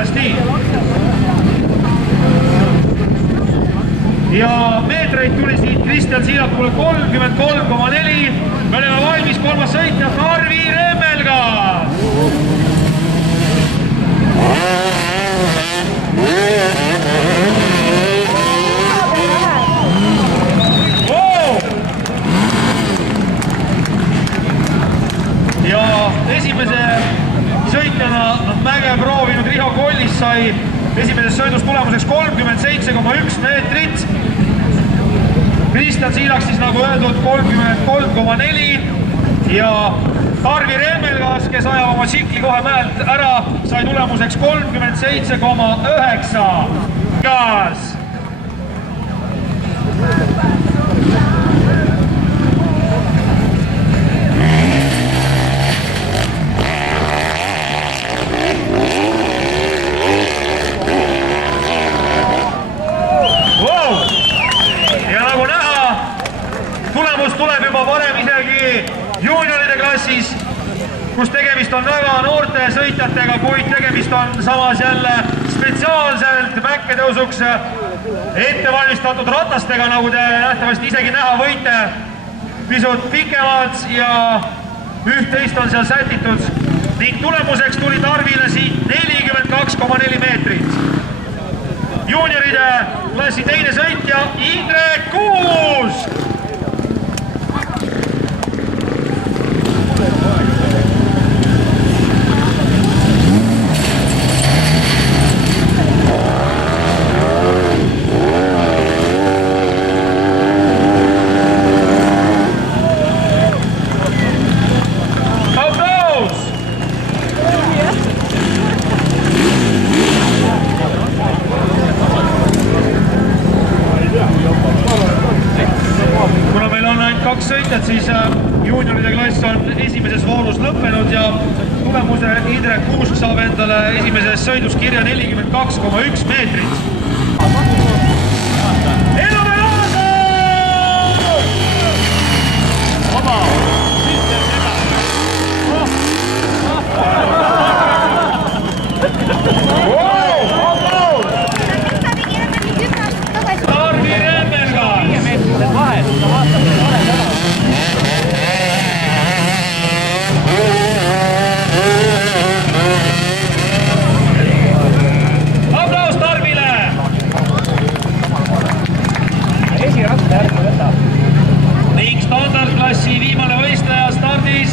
ilusasti. Ja meetreid tuli siit Kristjan Siilakule 33,4. Me oleme valmis kolmas sõitja Tarvi Remmelga. Ja esimese sõitjana mäge proovinud Riho Kollis sai esimeses sõidus tulemuseks 37,1 meetrit. Kristjan Siilak siis nagu öeldud 33,4 ja Tarvi Remmelgas, kes ajab oma tsikli kohe mäelt ära, sai tulemuseks 37,9. Gas! Tuleb juba parem isegi juunioride klassis, kus tegemist on väga noorte sõitjatega, kuid tegemist on samas jälle spetsiaalselt mäkketõusuks ettevalmistatud ratastega, nagu te nähtavasti isegi näha võite, pisut pikemad ja üht-teist on seal sätitud ning tulemuseks tuli Tarvile siit 42,4 meetrit. Juunioride klassi teine sõitja Indrek Kuusk. Sõitjad, siis juunioride klass on esimeses voorus lõppenud ja tulemuse Indrek Kuusk saab endale esimeses sõidus kirja 42,1 meetrit. Elame laasa! Vaba! Tarvi Remmelga! Aplaus Tarvile! Ning standardklassi viimane võistleja stardis.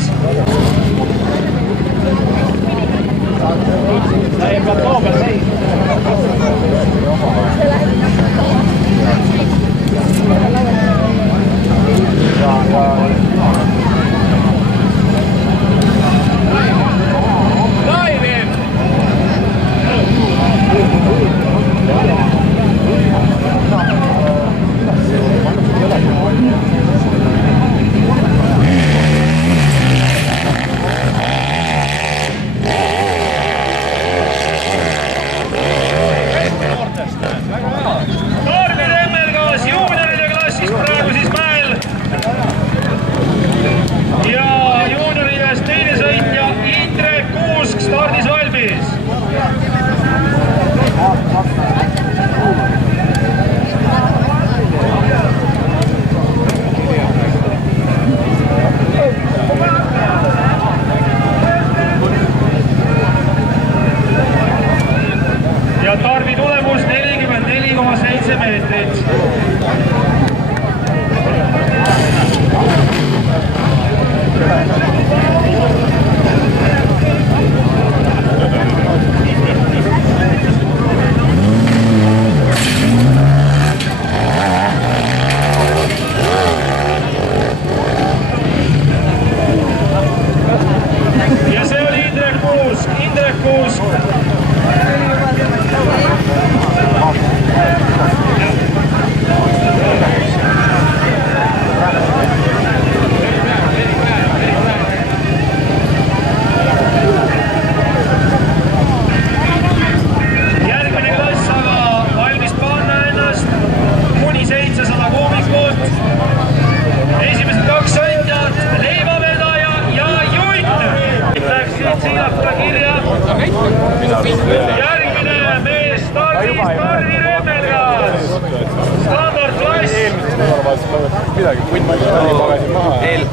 midagi, punn pagasin maha. Eile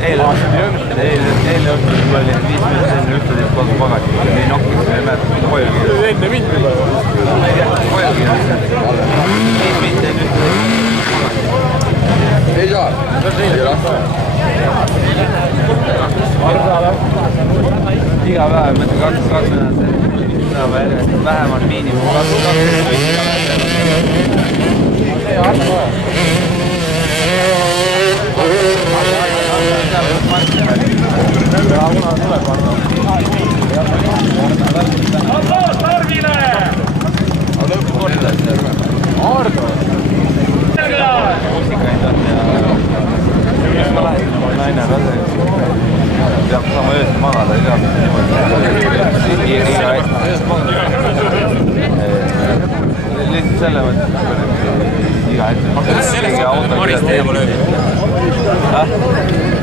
õhtul ma olin 5 minutit enne 11 kogu pagasin. Ei nokkis, ei mäleta, mida koju kiiras. Enne mind juba. Koju kiiras. 5 minutit enne 11 ei saa. Ei rahva. iga päev, mõtlen 2 nädalat, vähemalt miinimum 2 applaus Tarvile! Ardo! naine rase peab saama ööst magada iga lihtsalt selle mõttes iga hetk Maris teie pole ööbid?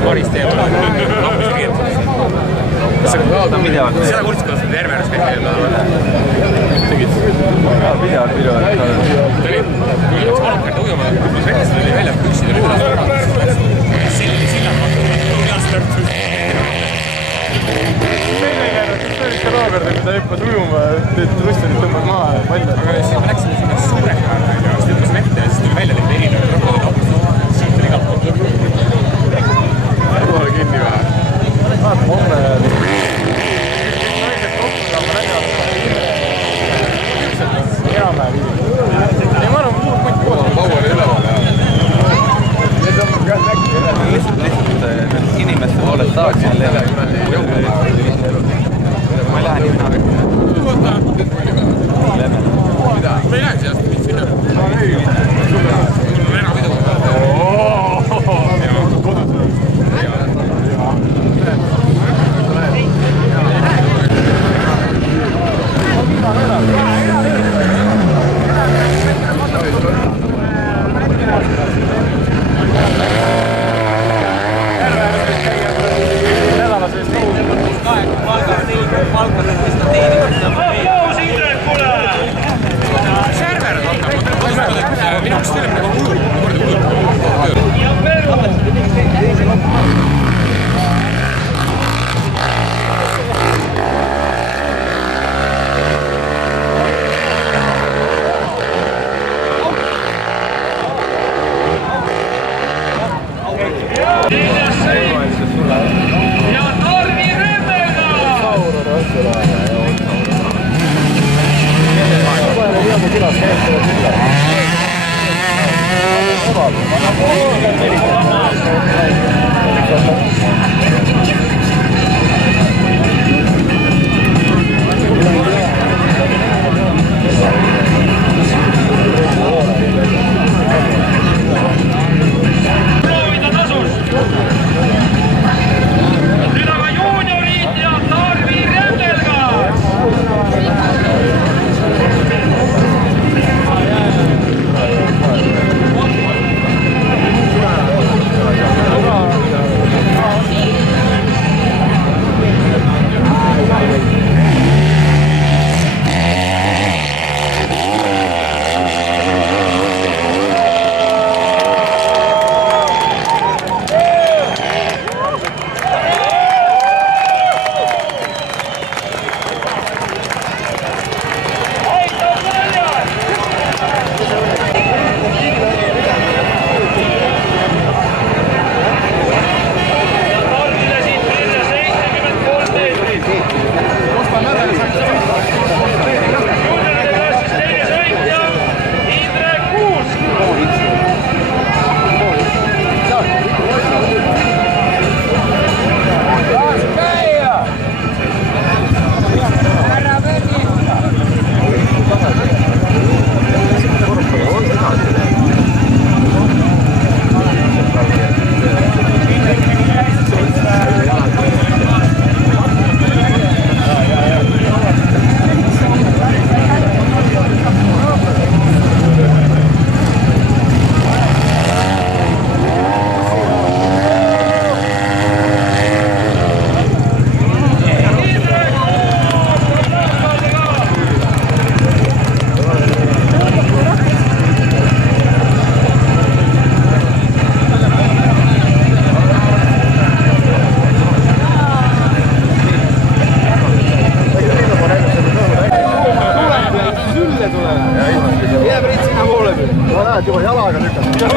Maris teie pole ööbid? Lappis keerutas. Seda kuulsid, kuidas Järveres käib tegid? Pidevalt kui läks Valkar tujuma, kus vetis oli välja, püksid oli üles ära, sillad Robert, kui ta hüppas ujuma, trussid tõmbad maha ja palju. Aga siis me läksime sinna suurega ja siis tõmbas vette ja siis tuli välja neid erinevad krokodid apus. Siit oli igalt poolt. Kohe kinni vähe. Vaata, homme ei, ma arvan, muud mõnt koos. Laual üleval, jah. lihtsalt inimeste poolest tahaks jälle ma ei lähe nii naabik. Mida? Ma ei lähe seast mind sinna. Mul on enapidu.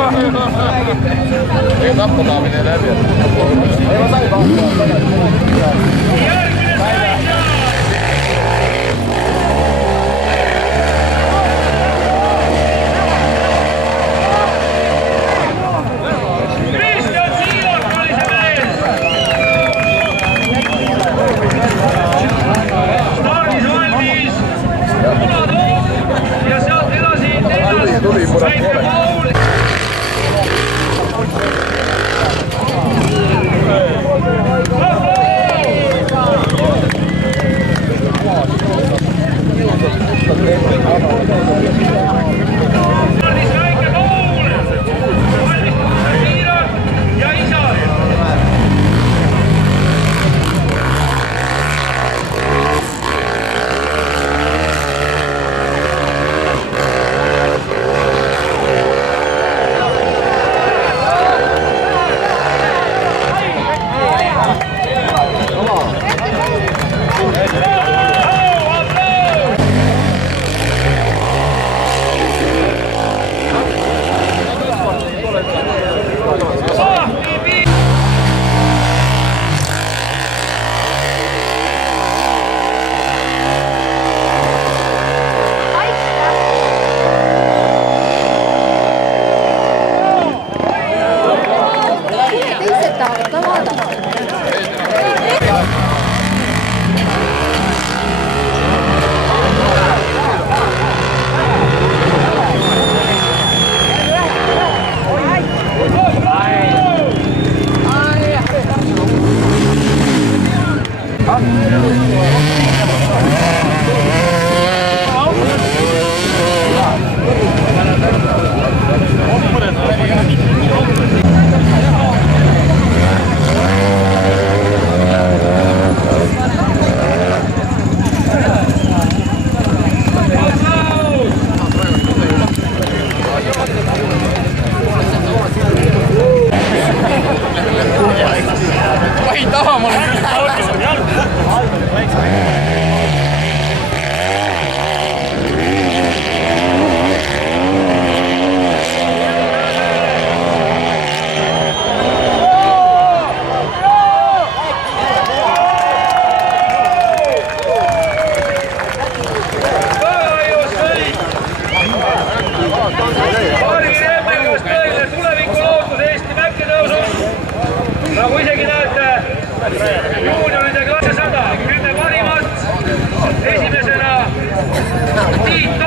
ega tappa taamine läbi. Järgmine sõitja! Kristjan Siilak oli see mees! Stardis valmis punatoom ja sealt edasi neljas väike Paul. Stardis väike Paul, valmistus Siilak ja Isal. Teised tahavad ka vaadata. Ma ei taha, ma olen nagu isegi näete, juunioride klasse 100, 10 parimat, esimesena Tiit